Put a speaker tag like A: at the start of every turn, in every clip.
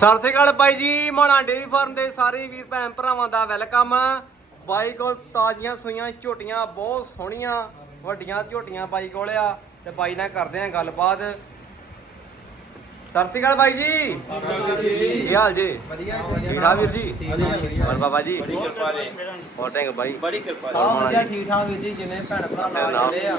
A: ਸਤਿ ਸ਼੍ਰੀ ਅਕਾਲ ਬਾਈ ਜੀ ਮਾਣਾ dairy farm ਦੇ ਸਾਰੇ ਵੀਰ ਭੈਣ ਭਰਾਵਾਂ ਦਾ ਵੈਲਕਮ। ਬਾਈ ਕੋਲ ਤਾਜ਼ੀਆਂ ਸੂਈਆਂ ਝੋਟੀਆਂ ਬਹੁਤ ਸੋਹਣੀਆਂ ਵੱਡੀਆਂ ਝੋਟੀਆਂ ਬਾਈ ਕੋਲ ਆ ਤੇ ਬਾਈ ਨਾਲ ਕਰਦੇ ਆਂ ਗੱਲਬਾਤ। ਸਤਿ ਸ਼੍ਰੀ ਅਕਾਲ ਬਾਈ ਜੀ। ਕੀ ਹਾਲ ਜੀ?
B: ਵਧੀਆ
A: ਠੀਕ ਠਾਕ ਵੀਰ ਜੀ? ਹੋਰ ਬਾਬਾ ਜੀ?
C: ਬੜੀ ਕਿਰਪਾ ਜੀ।
A: ਟੈਂਕ ਬਾਈ?
C: ਬੜੀ ਕਿਰਪਾ ਜੀ।
B: ਠੀਕ ਠਾਕ ਵੀਰ ਜੀ ਜਿੰਨੇ ਭੈਣ ਭਰਾ ਨਾਲ ਆ।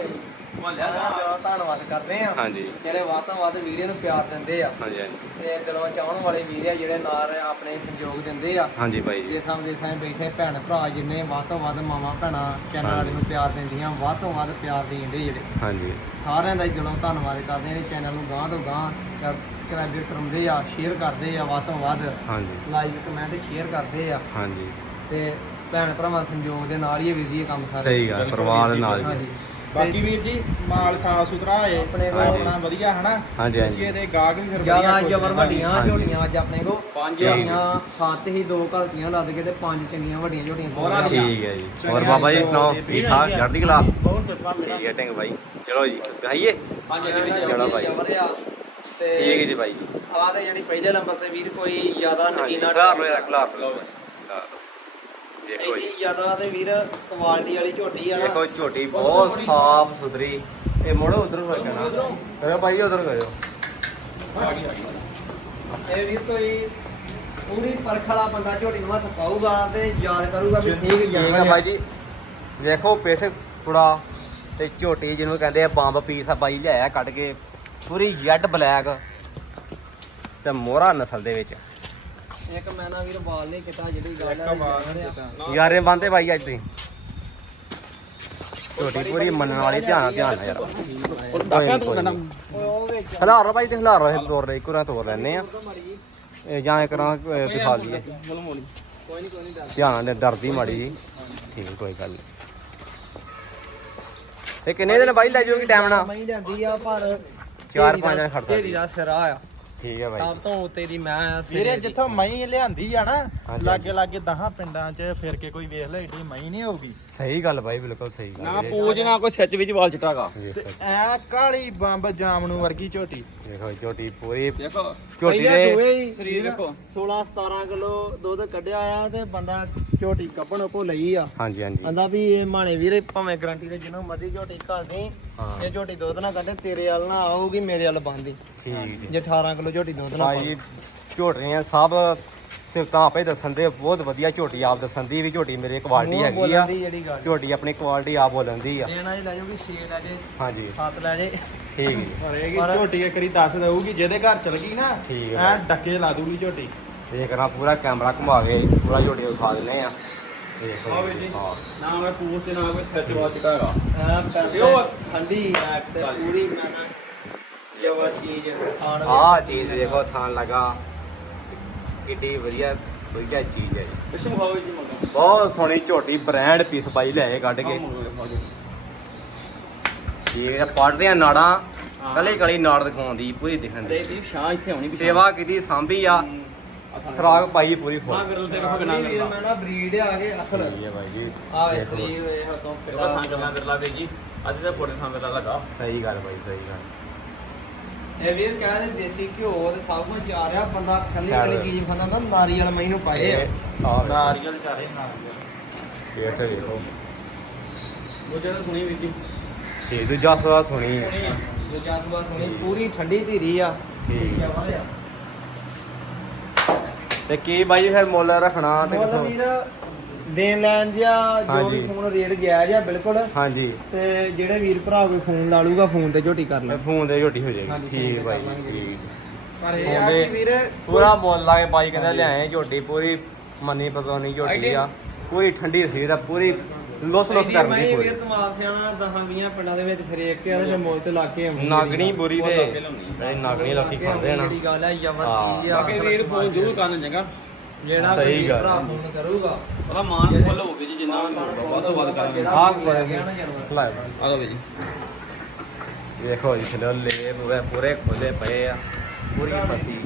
C: ਮਹੱਲਿਆ
B: ਦਿਲੋਂ ਧੰਨਵਾਦ ਕਰਦੇ ਆ
A: ਹਾਂਜੀ।
B: ਜਿਹੜੇ ਵੱਧ ਤੋਂ ਵੱਧ ਵੀਡੀਓ ਨੂੰ ਪਿਆਰ ਦਿੰਦੇ ਆ।
A: ਹਾਂਜੀ ਹਾਂਜੀ।
B: ਤੇ ਦਿਲੋਂ ਚਾਹਣ ਵਾਲੇ ਵੀਰ ਆ ਜਿਹੜੇ ਨਾਲ ਆਪਣੇ ਸਹਿਯੋਗ ਦਿੰਦੇ ਆ।
A: ਹਾਂਜੀ ਬਾਈ ਜੀ।
B: ਦੇਸਾਂ ਵਿਦੇਸਾਂ 'ਚ ਬੈਠੇ ਭੈਣ ਭਰਾ ਜਿੰਨੇ ਵੱਧ ਤੋਂ ਵੱਧ ਮਾਵਾਂ ਭੈਣਾਂ ਚੈਨਲ ਵਾਲੇ ਨੂੰ ਪਿਆਰ ਦਿੰਦੀਆਂ ਵੱਧ ਤੋਂ ਵੱਧ ਪਿਆਰ ਦੇਂਦੇ ਜਿਹੜੇ।
A: ਹਾਂਜੀ।
B: ਸਾਰਿਆਂ ਦਾ ਦਿਲੋਂ ਧੰਨਵਾਦ ਕਰਦੇ ਚੈਨਲ ਨੂੰ ਗਾਂਹ ਤੋਂ ਕਰਉਂਦੇ ਆ ਸ਼ੇਅਰ ਕਰਦੇ ਆ ਵੱਧ ਤੋਂ ਵੱਧ
A: ਹਾਂਜੀ।
B: ਲਾਈਕ ਕਮੈਂਟ ਸ਼ੇਅਰ ਕਰਦੇ ਆ।
A: ਹਾਂਜੀ।
B: ਤੇ ਭੈਣ ਭਰਾਵਾਂ ਦੇ ਸੰਯੋਗ ਦੇ ਨਾਲ ਹੀ ਇਹ ਵੀਰ ਜੀ ਇਹ ਕੰਮ ਸਾਰੇ
A: ਸਹੀ ਗੱਲ ਪਰਿਵਾਰ ਦੇ ਨਾਲ
B: ਹਾਂਜੀ।
A: ਜੀ
D: ਬਾਕੀ ਵੀਰ ਜੀ ਮਾਲ ਸਾਫ਼ ਸੁਥਰਾ ਹੈ ਆਪਣੇ ਕੋਲ। ਆਪਣਾ ਵਧੀਆ ਹਨਾ?
A: ਹਾਂਜੀ ਹਾਂਜੀ।
D: ਇਹਦੇ ਗਾਹਕ ਵੀ ਫਿਰ
B: ਜ਼ਿਆਦਾ ਜਬਰ ਵੱਡੀਆਂ। ਝੋਟੀਆਂ ਅੱਜ ਆਪਣੇ ਕੋ
C: ਪੰਜ
B: ਝੋਟੀਆਂ ਸੱਤ ਹੀ ਦੋ ਘਲਤੀਆਂ ਲੱਦ ਕੇ ਤੇ ਪੰਜ ਚੰਗੀਆਂ ਵੱਡੀਆਂ ਝੋਟੀਆਂ
C: ਬੋਲਾਂ
B: ਤੋਰੀਆਂ।
A: ਠੀਕ ਹੈ ਜੀ। ਹੋਰ ਬਾਬਾ ਜੀ ਸੁਣਾਓ ਠੀਕ ਠਾਕ? ਚੜ੍ਹਦੀ ਕਲਾ?
C: ਬਹੁਤ ਕਿਰਪਾ ਮੇਰਾ।
A: ਠੀਕ ਹੈ ਟੈਂਕ ਬਾਈ। ਚਲੋ ਜੀ ਕਹਾਈਏ
C: ਹਾਂਜੀ
A: ਚਲੋ
B: ਆ। ਤੇ
A: ਠੀਕ ਹੈ ਜੀ ਬਾਈ।
B: ਆਹ ਤੇ ਜਿਹੜੀ ਪਹਿਲੇ ਨੰਬਰ ਤੇ ਵੀਰ ਕੋਈ ਜ਼ਿਆਦਾ ਨਗੀਨਾ
A: ਖਲਾਰ ਲੋ ਯਾਰ ਖਲਾਰ ਲੋ ਦੇਖੋ
B: ਇੰਨੀ
A: ਜੀ।
B: ਜ਼ਿਆਦਾ ਤੇ ਵੀਰ ਕੁਆਲਿਟੀ ਵਾਲੀ ਝੋਟੀ ਆ ਨਾ।
A: ਦੇਖੋ ਝੋਟੀ ਬਹੁਤ ਸਾਫ਼ ਸੁਥਰੀ। ਇਹ ਮੋੜੋ ਉਧਰ ਹੋ ਜਾਣਾ ਕਰੋ ਭਾਈ ਉਧਰ ਕਰੋ
B: ਇਹ ਵੀਰ ਕੋਈ ਪੂਰੀ ਪਰਖ ਵਾਲਾ ਬੰਦਾ ਝੋਟੀ ਨੂੰ ਹੱਥ ਪਾਊਗਾ ਤੇ ਯਾਦ ਕਰੂਗਾ ਵੀ ਠੀਕ
A: ਠੀਕ
B: ਜਾਣਾ
A: ਬਾਈ ਜੀ। ਦੇਖੋ ਪਿੱਠ ਕੁੜਾ ਤੇ ਝੋਟੀ ਜਿਹਨੂੰ ਕਹਿੰਦੇ ਆ ਬੰਬ ਪੀਸ ਆ ਬਾਈ ਲਿਆਇਆ ਕੱਢ ਕੇ। ਪੂਰੀ ਜੈਡ ਬਲੈਕ ਤੇ ਮੋਹਰਾ ਨਸਲ ਦੇ ਵਿੱਚ।
B: ਇੱਕ ਮੈਂ ਨਾ ਵੀਰ ਬਾਲ ਨਹੀਂ ਕੀਤਾ ਜਿਹੜੀ ਗੱਲ
D: ਇੱਕ
B: ਹੈ
D: ਬਾਲ ਨਹੀਂ ਕੀਤਾ।
A: ਯਾਰੇ ਬੰਦੇ ਬਾਈ ਅੱਜ ਤੁਸੀਂ ਝੋਟੀ ਪੂਰੀ ਮੰਨਣ ਵਾਲੀ ਧਿਆਨ ਧਿਆਨ ਨਾਲ ਯਾਰ। ਹਲਾਰੋ ਬਾਈ ਤੇ ਹਲਾਰੋ ਇਹ ਤੋਰ ਦੇ ਕੁਰਾਂ ਤੋਰ ਲੈਨੇ ਆ। ਇਹ ਜਾਂ ਕਰਾਂ ਦਿਖਾ ਦਈਏ।
B: ਕੋਈ ਨਹੀਂ ਕੋਈ ਨਹੀਂ ਦੱਸ।
A: ਧਿਆਨ ਨਾਲ ਡਰਦੀ ਮਾੜੀ ਜੀ। ਠੀਕ ਕੋਈ ਗੱਲ ਨਹੀਂ ਤੇ ਕਿੰਨੇ ਦਿਨ ਬਾਈ ਲੈ ਜਾਓਗੀ ਟਾਈਮ ਨਾਲ?
B: ਮੈਂ ਹੀ ਲੈਂਦੀ ਆ ਪਰ
A: ਚਾਰ
B: ਢੇਰੀ
A: ਪੰਜ
B: ਦਾ-
A: ਦਿਨ ਖੜਦਾ
B: ਢੇਰੀ ਦਾ ਸਿਰਾ ਆ।
A: ਠੀਕ ਹੈ ਬਾਈ
B: ਸਭ ਤੋਂ ਉੱਤੇ ਦੀ ਮੈਂ ਆ ਸਿਰੇ
D: ਵੀਰੇ
B: ਦੀ।
D: ਜਿੱਥੋਂ ਮਈ ਲਿਆਂਦੀ ਆ ਨਾ
A: ਹਾਂਜੀ।
D: ਲਾਗੇ ਲਾਗੇ 10 ਪਿੰਡਾਂ 'ਚ ਫਿਰ ਕੇ ਕੋਈ ਵੇਖ ਲੈ ਏਡੀ ਮਈ ਨਹੀਂ ਹੋਊਗੀ।
A: ਸਹੀ ਗੱਲ ਬਾਈ ਬਿਲਕੁਲ ਸਹੀ ਗੱਲ
C: ਨਾ ਪੂਜ ਨਾ ਕੋਈ ਸੱਚ ਵਿੱਚ ਵਾਲ ਚਟਾਗਾ।
D: ਤੇ ਐ ਕਾਲੀ ਬੰਬ ਜਾਮਨੂ ਵਰਗੀ ਝੋਟੀ।
A: ਦੇਖੋ ਝੋਟੀ ਪੂਰੀ
C: ਦੇਖੋ।
A: ਝੋਟੀ
B: ਪਹਿਲੇ
A: ਦੇ
B: ਸੂਏ ਹੀ।
C: ਸਰੀਰ
B: ਵੀਰ
C: ਦੇਖੋ।
B: 16 17 ਕਿਲੋ ਦੁੱਧ ਕੱਢਿਆ ਆ ਤੇ ਬੰਦਾ ਝੋਟੀ ਕੱਪਣ ਕੋ ਲਈ ਆ।
A: ਹਾਂਜੀ ਹਾਂਜੀ।
B: ਕਹਿੰਦਾ ਵੀ ਇਹ ਮਾਣੇ ਵੀਰੇ ਭਾਵੇਂ ਗਰੰਟੀ ਤੇ ਜਿਹਨੂੰ ਮਰਜ਼ੀ ਝੋਟੀ ਘੱਲ ਦੇ
A: ਹਾਂ।
B: ਇਹ ਝੋਟੀ ਦੁੱਧ ਨਾ ਕੱਢੇ ਤੇਰੇ ਵੱਲ ਨਾ ਆਊਗੀ ਮੇਰੇ ਵੱਲ ਬੰਦੀ
A: ਠੀਕ ਜੀ।
B: ਜੇ 18 ਕਿਲੋ ਝੋਟੀ ਦੁੱਧ ਨਾ
A: ਭਾਈ ਝੋਟੀਆਂ ਸਭ ਸਿਫਤਾਂ ਆਪੇ ਦੱਸਣ ਦੇ ਬਹੁਤ ਵਧੀਆ ਝੋਟੀ ਆਪ ਦੱਸਣ ਦੀ ਵੀ ਝੋਟੀ ਮੇਰੇ ਕੁਆਲਿਟੀ ਹੈਗੀ ਆ। ਝੋਟੀ ਆਪਣੀ ਕੁਆਲਿਟੀ ਆਪ ਬੋਲਣ ਦੀ ਆ।
B: ਦੇਣਾ ਜੀ ਲੈ ਜਾਊਗੀ 6 ਲੈ ਜੇ
A: ਹਾਂਜੀ।
B: 7 ਲੈ ਜੇ।
A: ਠੀਕ ਜੀ।
D: ਪਰ ਇਹ ਕਿ ਝੋਟੀ ਇੱਕ ਵਾਰੀ ਦੱਸ ਦਊਗੀ ਜਿਹਦੇ ਘਰ ਚਲ ਗਈ ਨਾ
A: ਠੀਕ ਹੈ
D: ਐ ਡੱਕੇ ਲਾ ਦੂਗੀ ਝੋਟੀ।
A: ਦੇਖ ਰਾਂ ਪੂਰਾ ਕੈਮਰਾ ਘੁਮਾਵੇ ਪੂਰਾ ਝੋਟੀ ਦਿਖਾ ਦਿੰਨੇ ਆ।
C: ਆਵੇ ਜੀ।
A: ਹਾਂ
C: ਨਾ ਮੈਂ ਪੂਜ ਤੇ ਨਾ ਕੋਈ ਸੱਚ ਵਾਲ ਚਟਾਗਾ
B: ਆ ਪਿਓਰ ਠੰਡੀ ਐ ਤੇ ਪੂਰੀ ਮੈਂ ਨਾ ਜਵਾ ਚੀਜ਼ ਆਣ
A: ਆਹ ਚੀਜ਼ ਦੇਖੋ ਥਾਂ ਲਗਾ। ਕਿੱਡੀ ਵਧੀਆ ਵਧੀਆ ਚੀਜ਼ ਹੈ ਜੀ।
C: ਪਿਛਮ ਖਾਓ ਜੀ ਮਗਾ
A: ਬਹੁਤ ਸੋਹਣੀ ਝੋਟੀ ਬ੍ਰਾਂਡ ਪੀਸ ਬਾਈ ਕੱਢ ਕੇ। ਇਹ ਪੜਦੇ ਆ ਨਾੜਾਂ ਕਲੇ ਕਲੀ ਨਾੜ ਦਿਖਾਉਂਦੀ ਪੂਰੀ ਦਿਖਣ
C: ਅਰੇ
A: ਦੀ
C: ਜੀ ਸ਼ਾਹ ਇੱਥੇ ਆਉਣੀ
A: ਸੇਵਾ ਕੀਤੀ ਸਾਂਭੀ ਆ। ਖਰਾਕ ਪਾਈ ਪੂਰੀ
C: ਹਾਂ
A: ਖੋਲ
C: ਵਿਰਲ ਤੇ ਵੇਖੋ ਕਿੰਨਾ
B: ਵੀਰ ਮੈਂ ਨਾ ਬਰੀਡ ਆ ਕੇ ਅਸਲ।
A: ਠੀਕ ਹੈ ਬਾਈ ਜੀ।
B: ਆ ਵੇ
A: ਦੇਖੋ।
B: ਸਰੀਰ ਵੇ ਹੱਥੋਂ
C: ਇਹਦਾ ਥਾਂ ਕਰਨਾ ਵਿਰਲਾ ਵੇ ਜੀ। ਅੱਜ ਦਾ ਫੋਟੋ ਥਾਂ ਵਿਰਲਾ ਲਗਾ।
A: ਸਹੀ ਗੱਲ ਬਾਈ ਸਹੀ ਗੱਲ।
B: ਇਹ ਵੀਰ ਕਹਿੰਦੇ ਦੇਸੀ ਘਿਓ ਤੇ ਸਭ ਕੁਝ ਆ ਰਿਹਾ ਬੰਦਾ ਕੱਲੀ
A: ਸਿਆਲ।
B: ਕੱਲੀ ਚੀਜ਼ ਖਾਂਦਾ ਹੁੰਦਾ ਨਾਰੀਅਲ ਮਈ ਨੂੰ ਪਾਏ ਆ।
A: ਆਹ
D: ਨਾਰੀਅਲ ਚਾਰੇ ਨਾਲ
A: ਇਹ ਤੇ ਦੇਖੋ।
C: ਉਹ ਜਿਹੜਾ ਸੁਣੀ ਵੀਰ ਜੀ।
A: ਤੇ ਦੂਜਾ ਸਵਾ ਸੁਣੀ।
C: ਸੁਣੀ ਆ।
B: ਸੁਣੀ ਪੂਰੀ ਠੰਡੀ ਧੀਰੀ ਆ।
A: ਠੀਕ। ਤੇ ਕੀ ਬਾਈ ਫਿਰ ਮੁੱਲ ਰੱਖਣਾ ਤੇ
B: ਮੁੱਲ
A: ਕਿਥੋਂ?
B: ਵੀਰ ਦੇਣ ਲੈਣ ਜਿਆ ਜੋ ਵੀ
A: ਹਾਂਜੀ।
B: ਫੋਨ ਰੇਟ ਗਿਆ ਜਿਆ ਬਿਲਕੁਲ।
A: ਹਾਂਜੀ।
B: ਤੇ ਜਿਹੜੇ ਵੀਰ ਭਰਾ ਕੋਈ ਫੋਨ ਲਾ ਲੂਗਾ ਫੋਨ ਤੇ ਝੋਟੀ ਕਰ ਲੈ
A: ਫੋਨ ਤੇ ਝੋਟੀ ਹੋ ਜਾਏਗੀ।
B: ਹਾਂਜੀ,
A: ਠੀਕ ਬਾਈ
B: ਤੇ।
A: ਠੀਕ।
D: ਪਰ ਇਹ ਆ
A: ਦੇ
D: ਕਿ ਵੀਰ
A: ਪੂਰਾ ਮੁੱਲ ਲਾ ਕੇ ਬਾਈ ਕਹਿੰਦਾ ਲਿਆਏ ਝੋਟੀ ਪੂਰੀ ਮੰਨੀ ਪਤੋਨੀ ਝੋਟੀ ਆ। ਪੂਰੀ ਠੰਡੀ ਸੀ ਦਾ ਪੂਰੀ ਲੁੱਸ ਲੁੱਸ
B: ਮੈਂ
A: ਕਰਦੀ
B: ਵੀਰ
A: ਪੂਰੀ।
B: ਕਮਾਲ ਸਿਆਣਾ 10 20 ਪਿੰਡਾਂ ਦੇ ਵਿੱਚ ਫਿਰ ਇੱਕ ਆ ਤੇ ਮੁੱਲ ਤੇ ਲਾ ਕੇ ਆਉਂਦੀ
A: ਨਾਗਣੀ ਬੁਰੀ
C: ਲਿਆਉਣੀ।
A: ਜਿਹੜੀ ਨਾਗਣੀ ਲੋਕੀ ਖਾਂਦੇ ਆ ਨਾ।
B: ਜਿਹੜੀ ਗੱਲ ਹੈ ਯਮਨ
A: ਹਾਂ।
B: ਕੀ ਆ
C: ਬਾਕੀ ਵੀਰ ਫੋਨ ਜ਼ਰੂਰ ਕਰਨ ਚੰਗਾ
B: ਜਿਹੜਾ
A: ਸਹੀ
B: ਕੋਈ ਵੀਰ
A: ਗੱਲ
B: ਭਰਾ
A: ਹੈ।
B: ਫੋਨ ਕਰੂਗਾ।
C: ਉਹਦਾ ਮਾਨ ਫੁੱਲ ਹੋਵੇ ਜੀ ਜਿੰਨਾ ਵੱਧ ਤੋਂ ਵੱਧ ਕਰਾਂਗੇ
B: ਜਿਹੜਾ
A: ਆਹ
B: ਕੋਈ ਲੈ ਗਿਆ ਨਾ ਜਾਨਵਰ
A: ਲੈ
C: ਆ ਲਓ ਜੀ।
A: ਦੇਖੋ ਜੀ ਥੱਲੇ ਲੈ ਪੂਰੇ ਪੂਰੇ ਖੋਲੇ ਪਏ ਆ। ਪੂਰੀ ਫਸੀ।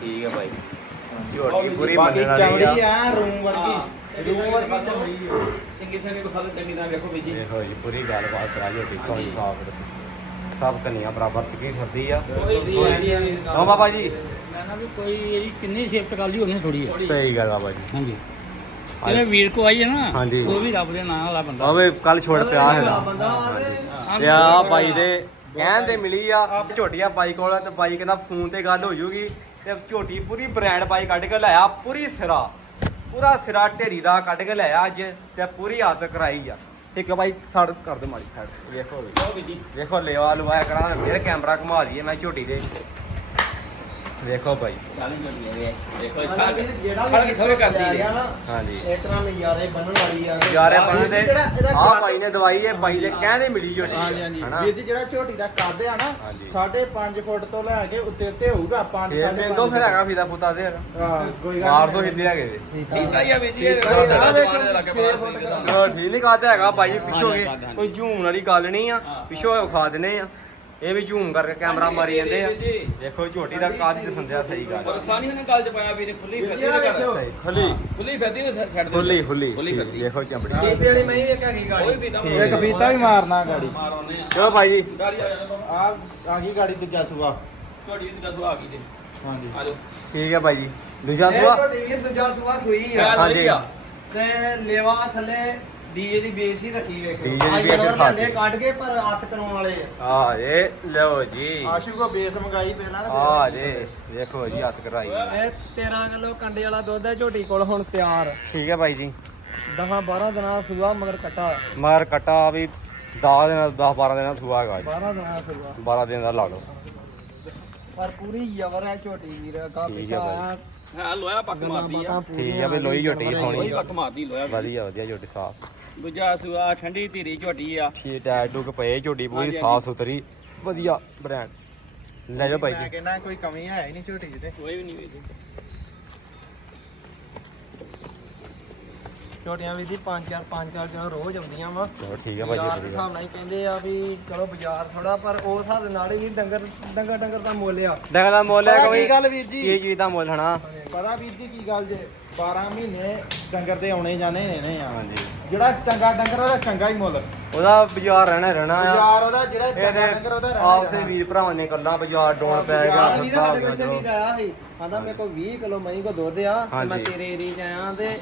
A: ਠੀਕ ਹੈ ਬਾਈ ਝੋਟੀ ਪੂਰੀ ਮੰਨਣ ਵਾਲੀ ਆ।
D: ਰੂਮ ਵਰਗੀ।
C: ਹਾਂ।
D: ਰੂਮ ਵਰਗੀ ਚਮੜੀ ਆ
C: ਸਿੰਗੀ ਸਿੰਗੀ ਬਖਾ ਦੇ ਚੰਗੀ ਤਰ੍ਹਾਂ ਵੇਖੋ ਵੀ ਜੀ
A: ਦੇਖੋ ਜੀ ਪੂਰੀ ਗੱਲਬਾਤ ਸਰਾ ਝੋਟੀ ਸੋਹਣੀ ਸਾਫ਼ ਸਭ ਕੰਨੀਆਂ ਬਰਾਬਰ ਚ ਕੀ ਫਿਰਦੀ ਆ?
C: ਕੋਈ
A: ਹਾਂ ਬਾਬਾ ਜੀ?
E: ਮੈਂ ਨਾ ਵੀ ਕੋਈ ਇਹਦੀ ਕਿੰਨੀ ਸ਼ਿਫਟ ਕਰ ਲਈ ਉਹਨੇ ਥੋੜੀ ਹੈ
A: ਸਹੀ ਗੱਲ ਬਾਬਾ ਜੀ।
E: ਹਾਂਜੀ। ਜਿਵੇਂ ਵੀਰ ਕੋ ਆਈ ਹੈ ਨਾ
A: ਹਾਂਜੀ।
E: ਉਹ ਵੀ ਰੱਬ ਦੇ ਨਾਂ ਵਾਲਾ ਬੰਦਾ।
A: ਆਵੇ ਕੱਲ ਛੋੜ ਪਿਆ ਹੈਗਾ
B: ਬੰਦਾ ਤੇ
A: ਤੇ ਆ ਬਾਈ ਦੇ ਕਹਿਣ ਤੇ ਮਿਲੀ ਆ ਝੋਟੀਆਂ ਬਾਈ ਕੋਲ ਤੇ ਬਾਈ ਕਹਿੰਦਾ ਫੋਨ ਤੇ ਗੱਲ ਹੋ ਜੂਗੀ। ਤੇ ਝੋਟੀ ਪੂਰੀ ਬ੍ਰਾਂਡ ਬਾਈ ਕੱਢ ਕੇ ਲਾਇਆ ਪੂਰੀ ਸਿਰਾ। ਪੂਰਾ ਸਿਰਾ ਢੇਰੀ ਦਾ ਕੱਢ ਕੇ ਲਾਇਆ ਅੱਜ ਤੇ ਪੂਰੀ ਹੱਥ ਕਰਾਈ ਆ। ਠੀਕ ਆ ਬਾਈ ਸਾਈਡ ਕਰ ਦੇ ਮਾੜੀ ਸਾਈਡ ਵੇਖੋ ਵੇਖੋ ਲੇਵਾ ਲਵਾਇਆ ਕਰਾਂ ਮੇਰੇ ਕੈਮਰਾ ਘੁਮਾ ਲਈਏ ਮੈਂ ਝੋਟੀ ਦੇ। ਵੇਖੋ ਬਾਈ
C: ਚਾਲੀ ਜੋੜੀ ਹੈ ਦੇਖੋ
B: ਵੀਰ
C: ਫ਼ਰਕ
B: ਵੀ
C: ਥੋੜ੍ਹੇ ਕਰਦੀ ਹੈ।
A: ਹਾਂਜੀ।
B: ਇਸ ਤਰ੍ਹਾਂ ਨਜ਼ਾਰੇ ਬੰਨਣ ਵਾਲੀ ਆ।
A: ਯਾਰੇ ਬਣ ਦੇ
B: ਜਿਹੜਾ- ਇਹਦਾ
A: ਆ
B: ਕੱਦ-
A: ਬਾਈ ਨੇ ਦਵਾਈ ਹੈ ਬਾਈ ਦੇ ਕਹਿੰਦੇ ਮਿਲੀ ਝੋਟੀ
D: ਹਾਂਜੀ ਹਾਂਜੀ। ਵੀਰ ਜੀ ਜਿਹੜਾ ਝੋਟੀ ਦਾ ਕੱਦ ਆ ਨਾ
A: ਹਾਂਜੀ।
D: 5.5 ਫੁੱਟ ਤੋਂ ਲੈ ਕੇ ਉੱਤੇ ਉੱਤੇ ਹੋਊਗਾ 5
A: ਫੇਰ ਮੈਨੂੰ ਤੋਂ ਫਿਰ ਹੈਗਾ ਫੀਦਾ ਫੁੱਤਾ ਦੇ ਯਾਰ।
D: ਹਾਂ ਕੋਈ ਗੱਲ
A: ਮਾਰ ਤੋਂ ਹਿੱਦੇ ਹੈਗੇ ਦੇ
C: ਇੰਨਾ ਹੀ ਆ ਵੀ ਜੀ ਇਹ
D: ਠੀਕ
A: ਠੀਕ ਨਹੀਂ ਕਾਹਦਾ ਹੈਗਾ ਬਾਈ ਪਿੱਛੋਂ ਕੇ। ਕੋਈ ਝੂਮ ਵਾਲੀ ਗੱਲ ਨਹੀਂ ਆ ਪਿੱਛੋਂ ਵਿਖਾ ਦਿੰਨੇ ਆ। ਇਹ ਵੀ ਝੂਮ ਕਰਕੇ ਕੈਮਰਾ ਮਾਰੀ ਜਾਂਦੇ ਆ। ਦੇਖੋ ਝੋਟੀ ਦਾ ਕਾਦ ਦਿਖੰਦਿਆ ਸਹੀ ਗੱਲ।
C: ਪਰ ਸਾਨੀ ਉਹਨੇ ਗੱਲ ਚ ਪਾਇਆ ਵੀ ਖੁੱਲੀ ਫਿਰਦੀ
D: ਵੀਰ
C: ਉਹਦੇ। ਘਰ।
A: ਸਹੀ। ਖੁੱਲੀ।
C: ਖੁੱਲੀ ਫਿਰਦੀ ਉਹ ਦੇ
A: ਖੁੱਲੀ ਖੁੱਲੀ ਦੇਖੋ ਚੰਬੜੀ
B: ਕੀਤੇ ਵਾਲੀ ਮੈਂ ਵੀ ਇੱਕ ਹੈਗੀ
C: ਕੋਈ
B: ਗਾੜੀ
C: ਵੀ ਤਾਂ
D: ਇੱਕ ਫੀਤਾ ਵੀ ਮਾਰਨਾ। ਗਾੜੀ।
A: ਚਲੋ ਭਾਈ ਜੀ।
C: ਗਾੜੀ ਆ ਜਾਣਾ
D: ਆ ਆ ਗਈ ਗਾੜੀ ਦੂਜਾ ਸੂਆ।
C: ਤੁਹਾਡੀ ਦੀ ਗੱਲ ਆ ਗਈ ਜੀ
D: ਹਾਂਜੀ।
A: ਠੀਕ ਹੈ ਭਾਈ ਜੀ। ਦੂਜਾ ਸੁਆ?
B: ਝੋਟੀ ਵੀਰ ਦੂਜਾ ਸੁਆ ਸੂਈ ਆ।
A: ਹਾਂਜੀ।
B: ਤੇ ਲੇਵਾ ਥੱਲੇ ਡੀਜੇ ਦੀ ਬੇਸ ਹੀ ਰੱਖੀ ਵੇਖੋ
A: DJ ਦੀ ਬੇਸ ਰੱਖੀ।
B: ਲੈਂਦੇ ਕੱਢ ਕੇ ਪਰ ਹੱਥ ਕਰਾਉਣ ਵਾਲੇ ਆ।
A: ਆ ਇਹ ਲਓ ਜੀ।
D: ਆਸ਼ੂ ਕੋ ਬੇਸ ਮੰਗਾਈ ਪਹਿਲਾਂ ਨਾ
A: ਆ ਜੇ ਦੇਖੋ ਜੀ ਹੱਥ ਕਰਾਈ।
B: ਇਹ 13 ਕਿਲੋ ਕੰਡੇ ਵਾਲਾ ਦੁੱਧ ਹੈ ਝੋਟੀ ਕੋਲ ਹੁਣ ਤਿਆਰ।
A: ਠੀਕ ਹੈ ਭਾਈ ਜੀ।
B: 10 12 ਦਿਨਾਂ ਦਾ ਸੂਆ ਮਗਰ ਕੱਟਾ।
A: ਮਗਰ ਕਟਾ ਵੀ 10 ਦਿਨ 10 12 ਦਿਨ ਦਾ ਸੂਆ ਹੈਗਾ ਜੀ।
B: 12 ਦਿਨਾਂ ਦਾ ਸੂਆ।
A: 12 ਦਿਨ ਦਾ ਲਾ ਲਓ।
B: ਪਰ ਪੂਰੀ ਜ਼ਬਰ ਹੈ ਝੋਟੀ ਵੀਰ
A: ਠੀਕ ਹੈ
B: ਆਇਆ
C: ਹਾਂ ਲੋਹਾ ਪੱਕ
B: ਗੱਲਾਂ
C: ਮਾਰਦੀ ਆ।
B: ਬਾਤਾਂ
A: ਠੀਕ
B: ਪੂਰੀਆਂ
A: ਹੈ ਵੀ ਲੋਈ ਝੋਟੀ
B: ਜ਼ਬਰ ਹੈ।
A: ਸੋਹਣੀ।
C: ਕੋਈ ਪੱਕ ਮਾਰਦੀ ਲੋਹਾ ਵੀ।
A: ਵਧੀਆ ਵਧੀਆ ਝੋਟੀ ਸਾਫ਼।
C: ਦੂਜਾ ਸੂਆ ਠੰਡੀ ਧੀਰੀ ਝੋਟੀ ਆ।
A: ਠੀਕ ਟੈਟ ਟੂਕ ਪਏ ਝੋਟੀ ਪੂਰੀ ਸਾਫ਼ ਸੁਥਰੀ। ਵਧੀਆ ਬ੍ਰਾਂਡ। ਲੈ ਜਾਓ ਭਾਈ
D: ਮੈਂ
A: ਜੀ
D: ਕਹਿੰਦਾ ਕੋਈ ਕਮੀ ਹੈ ਨਹੀਂ ਝੋਟੀ ਤੇ।
C: ਕੋਈ ਵੀ ਨਹੀਂ ਵੇਚੀ
B: ਝੋਟੀਆਂ ਵੀ ਦੀ 5 4 5 4 ਕਿਲੋ ਰੋਜ਼ ਆਉਂਦੀਆਂ ਵਾ।
A: ਚਲੋ ਠੀਕ ਹੈ ਭਾਈ
B: ਬਾਜ਼ਾਰ
A: ਜੀ
B: ਦੇ
A: ਵਧੀਆ।
B: ਹਿਸਾਬ ਨਾਲ ਹੀ ਕਹਿੰਦੇ ਆ ਵੀ ਚਲੋ ਬਾਜ਼ਾਰ ਥੋੜਾ ਪਰ ਉਸ ਹਿਸਾਬ ਦੇ ਨਾਲ ਵੀ ਡੰਗਰ ਡੰਗਰ ਡੰਗਰ ਦਾ ਮੁੱਲ ਆ।
A: ਡੰਗਰ ਦਾ ਮੁੱਲ ਹੈ
D: ਪਤਾ
A: ਕੋਈ
D: ਕੀ ਗੱਲ ਵੀਰ ਜੀ?
A: ਚੀਜ਼ ਚੀਜ਼ ਦਾ ਮੁੱਲ ਹਨਾ।
D: ਪਤਾ ਵੀਰ ਜੀ ਕੀ ਗੱਲ ਜੇ? 12 ਮਹੀਨੇ ਡੰਗਰ ਤੇ ਆਉਣੇ ਜਾਣੇ ਨੇ ਨੇ ਆ।
A: ਹਾਂਜੀ।
D: ਜਿਹੜਾ ਚੰਗਾ ਡੰਗਰ ਉਹਦਾ ਚੰਗਾ ਹੀ ਮੁੱਲ।
A: ਉਹਦਾ ਬਾਜ਼ਾਰ ਰਹਿਣਾ ਰਹਿਣਾ ਆ।
D: ਯਾਰ ਉਹਦਾ ਜਿਹੜਾ ਚੰਗਾ
A: ਇਹਦੇ
D: ਡੰਗਰ ਉਹਦਾ ਰਹਿਣਾ
A: ਆਪਸੇ ਵੀਰ ਭਰਾਵਾਂ ਨੇ ਗੱਲਾਂ ਬਾਜ਼ਾਰ ਡੋਣ ਪੈ ਗਿਆ
B: ਵੀਰ
A: ਸਸਤਾ ਹੋ
B: ਸਾਡੇ
A: ਗਿਆ।
B: ਪਿੱਛੇ
A: ਜੋ।
B: ਵੀਰ ਆਇਆ ਸੀ। ਆਂਦਾ ਮੇਰੇ ਕੋਲ 20 ਕਿਲੋ ਮਹੀਂ ਕੋ ਦੁੱਧ ਆ ਤੇ ਮੈਂ
A: ਹਾਂਜੀ।
B: ਤੇਰੇ ਏਰੀਏ ਚ ਆਇਆ ਤੇ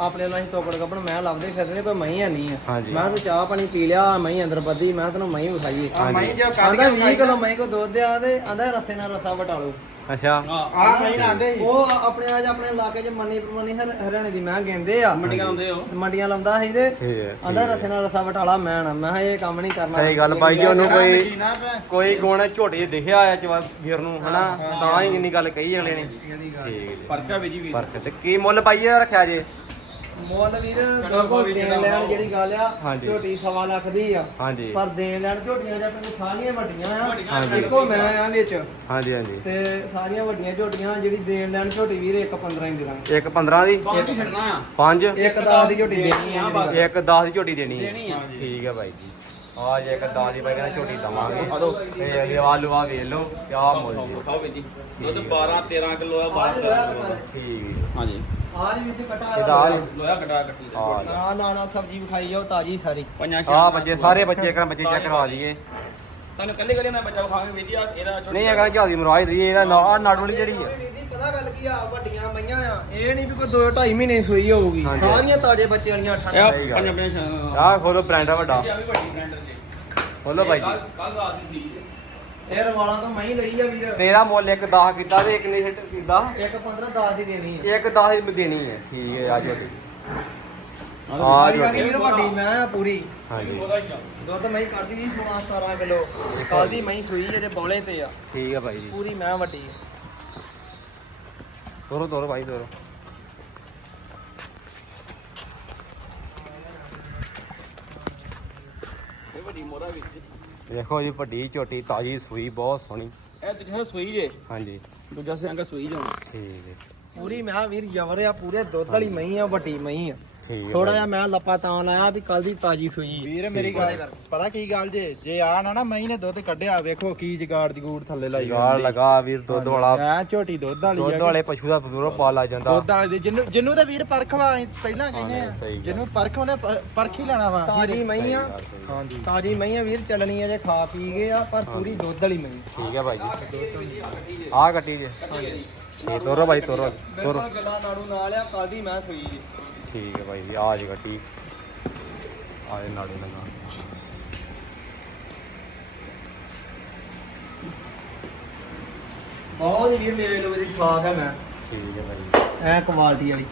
B: ਆਪਣੇ ਨਾਲ ਹੀ ਟੋਕੜ ਕੱਪੜ ਮੈਂ ਲੱਭਦੇ ਫਿਰਦੇ ਕੋਈ ਮਹੀਂ ਹੈ ਨਹੀਂ ਆ।
A: ਹਾਂਜੀ।
B: ਮੈਂ ਤੂੰ ਚਾਹ ਪਾਣੀ ਪੀ ਲਿਆ ਮਹੀਂ ਅੰਦਰ ਬੱਦੀ ਮੈਂ ਤੈਨੂੰ ਮਹੀਂ ਵਿਖਾਈਏ।
D: ਆ ਮੈਂ ਜੇ ਕੱਢ
B: ਆਂਦਾ
D: ਕੇ
B: 20 ਕਿਲੋ ਮਹੀਂ ਕੋ ਦੁੱਧ ਆ ਤੇ ਆਂਦਾ ਰਸੇ ਨਾਲ ਰਸਾ ਵਟਾ ਲਓ।
A: ਅੱਛਾ।
D: ਆ ਮੈਂ ਆਂਦੇ ਸੀ।
B: ਉਹ ਆਪਣੇ ਅੱਜ ਆਪਣੇ ਇਲਾਕੇ 'ਚ ਮੰਨੀ ਪ੍ਰਮਨੀ ਹਰ- ਹਰਿਆਣੇ ਦੀ ਮੈਂ ਕਹਿੰਦੇ ਆ।
C: ਮੰਡੀਆਂ ਆਉਂਦੇ ਹੋ?
B: ਮੰਡੀਆਂ ਲਾਉਂਦਾ ਸੀ ਤੇ
A: ਠੀਕ ਹੈ।
B: ਆਂਦਾ ਰਸੇ ਨਾਲ ਰਸਾ ਵਟਾਲਾ ਮੈਂ ਨਾ। ਮੈਂ ਕਿਹਾ ਇਹ ਕੰਮ ਨਹੀਂ ਕਰਨਾ।
A: ਸਹੀ ਗੱਲ ਬਾਈ ਜੀ ਉਹਨੂੰ ਕੋਈ
D: ਪੈ
A: ਕੋਈ ਗੁਣ ਝੋਟੇ ਦਿਖਿਆ ਆ ਜਵਾ ਵੀਰ ਨੂੰ ਹਨਾ? ਤਾਂ ਹੀ ਇੰਨੀ ਗੱਲ ਕਹੀ ਅਗਲੇ ਨੇ। ਠੀਕ ਹੈ ਜੀ।
C: ਪਰਖਿਆ ਵੀ ਜੀ ਵੀ
A: ਫ਼ਰਕ ਤੇ ਕੀ ਮੁੱਲ ਪਾਈਏ ਰੱਖਿਆ ਜੇ?
B: ਮੁੱਲ ਵੀਰ ਬਿਲਕੁਲ ਦੇਣ ਲੈਣ ਜਿਹੜੀ ਗੱਲ ਆ
A: ਹਾਂਜੀ।
B: ਝੋਟੀ ਸਵਾ ਲੱਖ ਦੀ ਆ।
A: ਹਾਂਜੀ।
B: ਪਰ ਦੇਣ ਲੈਣ ਝੋਟੀਆਂ ਜਾਂ ਕੋਲ ਸਾਰੀਆਂ ਵੱਡੀਆਂ ਆ।
A: ਹਾਂਜੀ।
B: ਇੱਕੋ ਮੈਂ ਆ ਵਿੱਚ।
A: ਹਾਂਜੀ ਹਾਂਜੀ।
B: ਤੇ ਸਾਰੀਆਂ ਵੱਡੀਆਂ ਝੋਟੀਆਂ ਜਿਹੜੀ ਦੇਣ ਲੈਣ ਝੋਟੀ ਵੀਰ ਇੱਕ 15 ਹੀ ਦੇ ਦਾਂਗੇ
A: ਇੱਕ 15 ਦੀ?
C: ਬਾਕੀ ਛੱਡਣਾ। ਆ
A: 5
B: ਇੱਕ 10 ਦੀ ਝੋਟੀ ਦੇਣੀ ਆ
C: ਬਸ।
A: ਇੱਕ 10 ਦੀ ਝੋਟੀ ਦੇਣੀ ਹੈ
C: ਦੇਣੀ ਆ।
A: ਠੀਕ ਹੈ ਬਾਈ ਜੀ। ਆ ਜੇ ਇੱਕ 10 ਦੀ ਬਾਈ ਕਹਿੰਦਾ ਝੋਟੀ ਦਵਾਂਗੇ। ਤੇ ਅਗਲੇ ਆਲੂ ਆ ਵੇਖ ਲਓ ਕਿਆ ਮੁੱਲ ਜੀ।
C: ਖਾਓ ਵੀ ਜੀ। ਦੁੱਧ 12 13 ਕਿਲੋ ਆ
B: ਆਜ
C: 12
B: ਲੋਇਆ ਕਟਾ
A: ਠੀਕ ਹੈ
C: ਹਾਂਜੀ।
B: ਆਜ ਵਿੱਚ ਕਟਾ
A: ਇਹਦਾ ਆ
C: ਲੋਹਾ ਕਟਾ ਕੱਟੀ ਦੇ
A: ਆ
B: ਨਾ ਨਾ ਨਾ ਸਬਜ਼ੀ ਵਿਖਾਈ ਜਾਓ ਤਾਜੀ ਸਾਰੀ।
C: ਪੰਜਾਂ
A: ਆ ਬੱਚੇ ਸਾਰੇ ਬੱਚੇ ਕਰਾਂ ਬੱਚੇ ਚੈੱਕ ਕਰਵਾ ਦਈਏ
C: ਤੁਹਾਨੂੰ ਕੱਲੇ ਕੱਲੇ ਮੈਂ ਬੱਚਾ ਵਿਖਾਵਾਂਗੇ ਵੀ ਜੀ ਆ ਇਹਦਾ ਛੋਟਾ
A: ਨਹੀਂ ਹੈਗਾ ਜਹਾਜ਼ੀ ਮਰਵਾਜ ਦੀ ਇਹਦਾ ਨਾ ਨਾੜੂ ਵਾਲੀ ਜਿਹੜੀ ਹੈ
B: ਵੀਰ ਜੀ ਪਤਾ ਗੱਲ ਕੀ ਆ ਵੱਡੀਆਂ ਮਈਆਂ ਆ। ਇਹ ਨਹੀਂ ਵੀ ਕੋਈ 2 2.5 ਮਹੀਨੇ ਸੂਈ ਹੋਊਗੀ।
A: ਹਾਂਜੀ।
B: ਸਾਰੀਆਂ ਤਾਜੇ ਬੱਚੇ ਵਾਲੀਆਂ ਅੱਠਾਂ
C: ਇਹ
A: ਸਹੀ ਗੱਲ।
C: ਪੰਜਾਂ ਪੰਜਾਂ
A: ਆ ਖੋਲੋ ਬ੍ਰਾਂਡ ਆ ਵੱਡਾ।
C: ਆ ਵੀ ਵੱਡੀ ਬ੍ਰਾਂਡਰ ਜੀ।
A: ਖੋਲੋ ਬਾਈ ਜੀ।
C: ਕੱਲ ਰਾਤ ਦੀ ਸੀ।
B: ਇਹ ਰਵਾਲਾਂ ਤੋਂ ਮਹੀਂ ਲਈ ਆ ਵੀਰ।
A: ਤੇਰਾ ਮੁੱਲ ਇੱਕ 10 ਕੀਤਾ ਤੇ ਇੱਕ ਨੇ ਹਿੱਟ ਕੀਤਾ।
B: ਇੱਕ 15 10 ਦੀ ਦੇਣੀ ਆ।
A: ਇੱਕ 10 ਦੀ ਦੇਣੀ ਹੈ ਠੀਕ ਹੈ ਆ ਝੋਟੀ ਆ
B: ਆ
A: ਝੋਟੀ
B: ਵੀਰ ਵੱਡੀ ਮੈਂ ਆ ਪੂਰੀ।
A: ਹਾਂਜੀ।
C: ਉਹਦਾ ਹੀ ਆ
B: ਦੁੱਧ ਮੈਂ ਕੱਢਦੀ ਸੀ 16 17 ਕਿਲੋ। ਕੱਲ ਦੀ ਮੈਂ ਸੂਈ ਇਹਦੇ ਬੌਲੇ ਤੇ ਆ।
A: ਠੀਕ ਹੈ ਬਾਈ ਜੀ।
B: ਪੂਰੀ ਮੈਂ ਵੱਡੀ ਆ।
A: ਤੋਰੋ ਤੋਰੋ ਭਾਈ ਤੋਰੋ।
C: ਇਹ ਵੱਡੀ ਮੋਰਾ ਵਿੱਚ।
A: ਦੇਖੋ ਜੀ ਵੱਡੀ ਝੋਟੀ ਤਾਜੀ ਸੂਈ ਬਹੁਤ ਸੋਹਣੀ।
C: ਇਹ ਦੂਜਾ ਸੂਈ ਜੇ।
A: ਹਾਂਜੀ।
C: ਦੂਜਾ ਸੰਗ ਸੂਈ ਜੋ
A: ਠੀਕ ਹੈ।
B: ਪੂਰੀ ਮੈਂ ਵੀਰ ਜਵਰ ਆ ਪੂਰੇ ਦੁੱਧ ਵਾਲੀ ਮਹੀਂ ਆ ਵੱਡੀ ਮਹੀਂ ਆ।
A: ਠੀਕ
B: ਥੋੜਾ ਜਿਹਾ ਮੈਂ ਲੱਪਾ ਤਾਂ ਲਾਇਆ ਵੀ ਕੱਲ ਦੀ ਤਾਜੀ ਸੂਈ
D: ਵੀਰ ਮੇਰੀ ਗੱਲ ਪਤਾ ਕੀ ਗੱਲ ਜੇ ਜੇ ਆ ਨਾ ਨਾ ਮਹੀਂ ਨੇ ਦੁੱਧ ਕੱਢਿਆ ਵੇਖੋ ਕੀ ਜਗਾੜ ਜਗੂੜ ਥੱਲੇ ਲਾਈ
A: ਗਾਲ ਲਗਾ ਵੀਰ ਦੁੱਧ ਵਾਲਾ।
D: ਮੈਂ ਝੋਟੀ ਦੁੱਧ ਵਾਲੀ
A: ਦੁੱਧ ਵਾਲੇ ਪਸ਼ੂ ਦਾ ਦੂਰੋਂ ਪਾ ਲੱਗ ਜਾਂਦਾ।
D: ਦੁੱਧ ਵਾਲੇ ਦੇ ਜਿਹਨੂੰ ਜਿਹਨੂੰ ਤਾਂ ਵੀਰ ਪਰਖਵਾ ਅਸੀਂ ਪਹਿਲਾਂ ਕਹਿੰਦੇ
A: ਹਾਂ, ਸਹੀ
D: ਆ
A: ਗੱਲ।
D: ਜਿਹਨੂੰ ਪਰਖ ਉਹਨੇ ਪ- ਪਰਖ ਹੀ ਲੈਣਾ ਵਾ।
B: ਤਾਜੀ ਮਹੀਂ ਆ।
D: ਹਾਂਜੀ।
B: ਤਾਜੀ ਮਹੀਂ ਆ ਵੀਰ ਚੱਲਣੀ ਆ ਜੇ ਖਾ ਪੀ ਗਏ ਆ ਪਰ ਪੂਰੀ ਦੁੱਧ ਵਾਲੀ ਮਹੀਂ।
A: ਠੀਕ ਹੈ ਭਾਈ ਜੀ। ਆ ਕੱਟੀ ਜੇ। ਤੋਰੋ ਭਾਈ ਤੋਰੋ। ਤੋਰੋ
B: ਬਿਲਕੁਲ ਗੱਲਾਂ ਨਾੜੂ ਨਾਲ ਆ ਕੱਲ ਦੀ ਮੈਂ ਸੂਈ ਜੀ।
A: ਠੀਕ ਹੈ ਭਾਈ ਜੀ ਆ ਜੀ ਕੱਟੀ ਆ ਇਹ ਨਾਲੇ। ਲਗਾ
B: ਬਹੁਤ ਵੀਰ ਮੇਰੇ ਲੋਕ ਦੀ ਸਾਖ ਹੈ ਮੈਂ।
A: ਠੀਕ ਹੈ ਭਾਈ
B: ਐ ਕੁਆਲਿਟੀ ਵਾਲੀ।